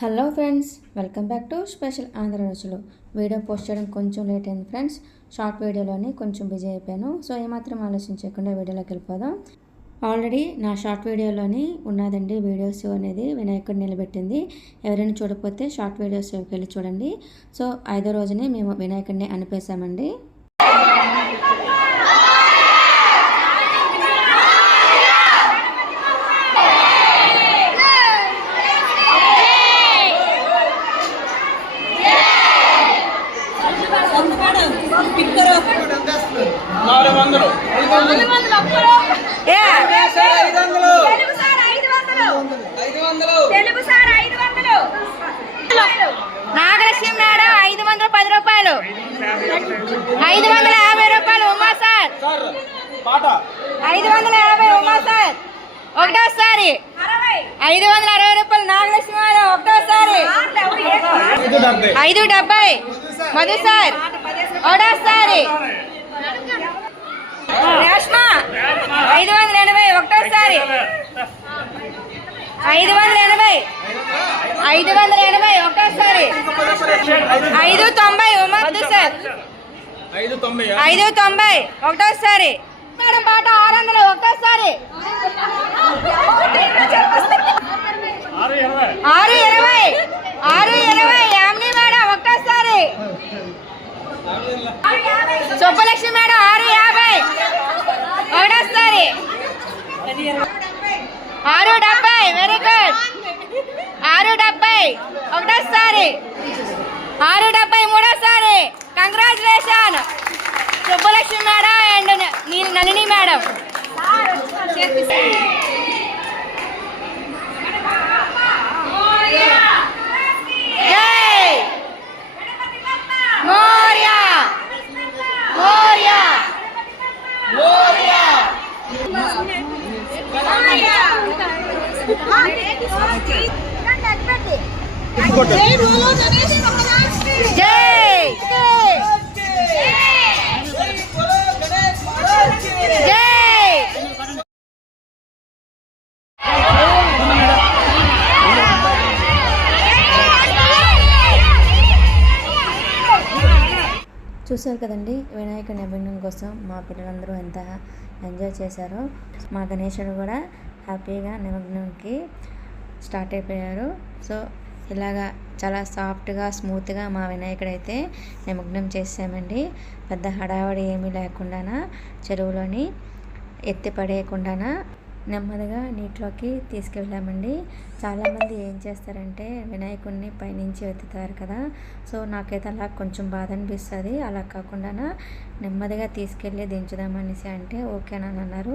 Hello friends welcome back to special Andhra రుచులు video post చేయడం కొంచెం లేట్ అయింది ఫ్రెండ్స్ షార్ట్ వీడియోలోని కొంచెం బిజీ అయిపోయాను. సో ఏమాత్రం ఆలోచించకుండా వీడియోలోకి వెళ్ళిపోదాం. ఆల్రెడీ నా షార్ట్ వీడియోలోని ఉన్నదండి వీడియోస్ అనేది వినాయకుడు నిలబెట్టింది. ఎవరైనా చూడకపోతే షార్ట్ వీడియోస్ వెళ్ళి చూడండి. సో ఐదో రోజునే మేము వినాయకుడిని అనిపేశామండి నాలుగు వందలు ఏ ఐదు వందలు తెలుగు సార్ ఐదు వందలు ఐదు వందలు తెలుగు సార్ ఐదు వందలు. నాగలక్ష్మి మేడం ఐదు వందల పది రూపాయలు. ఐదు వందల యాభై రూపాయలు ఉమా సార్. సార్ పాట. ఐదు వందల యాభై ఉమా సార్. ఒకటోసారి. ఐదు వందల అరవై రూపాయలు నాగలక్ష్మి మేడం ఒకటోసారి. ఐదు డెబ్బై. ఐదు డెబ్బై. మధు సార్. ఒకటోసారి. ఐదు వందల ఎనభై ఒకటోసారి ఐదు వందల ఎనభై. ఐదు వందల ఎనభై ఒకటోసారి ఐదు తొంభై ఉమా మధు సార్. ఐదు తొంభై ఐదు తొంభై ఒకటోసారి మేడం పాట ఆరు వందలు ఒకటోసారి ఆరు ఇరవై ఆరు ఇరవై యామిని మేడం ఒకటోసారి సుబ్బలక్ష్మి మేడం ఆరు యాభై ఒకటోసారి ఆరు డెబ్బై వెరీ గుడ్ ఆరు డెబ్బై ఒకటోసారి. ఆరు డెబ్బై మూడోసారి. కంగ్రాచులేషన్ చూశారు కదండి వినాయకుని నిబంధన కోసం మా పిల్లలందరూ ఎంత ఎంజాయ్ చేశారు. మా గణేశుడు కూడా హ్యాపీగా నిమగ్నంకి స్టార్ట్ అయిపోయారు. సో ఇలాగా చాలా సాఫ్ట్గా స్మూత్గా మా వినాయకుడు అయితే నిమగ్నం చేసామండి పెద్ద హడావడి ఏమీ లేకుండా చెరువులోని ఎత్తి పడేయకుండా నెమ్మదిగా నీటిలోకి తీసుకెళ్ళామండి. చాలామంది ఏం చేస్తారంటే వినాయకుడిని పైనుంచి ఎత్తుతారు కదా. సో నాకైతే అలా కొంచెం బాధ అనిపిస్తుంది. అలా కాకుండా నెమ్మదిగా తీసుకెళ్ళి దించుదామనేసి అంటే ఓకేనని అన్నారు.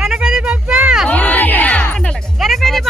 గణపతి గణపతి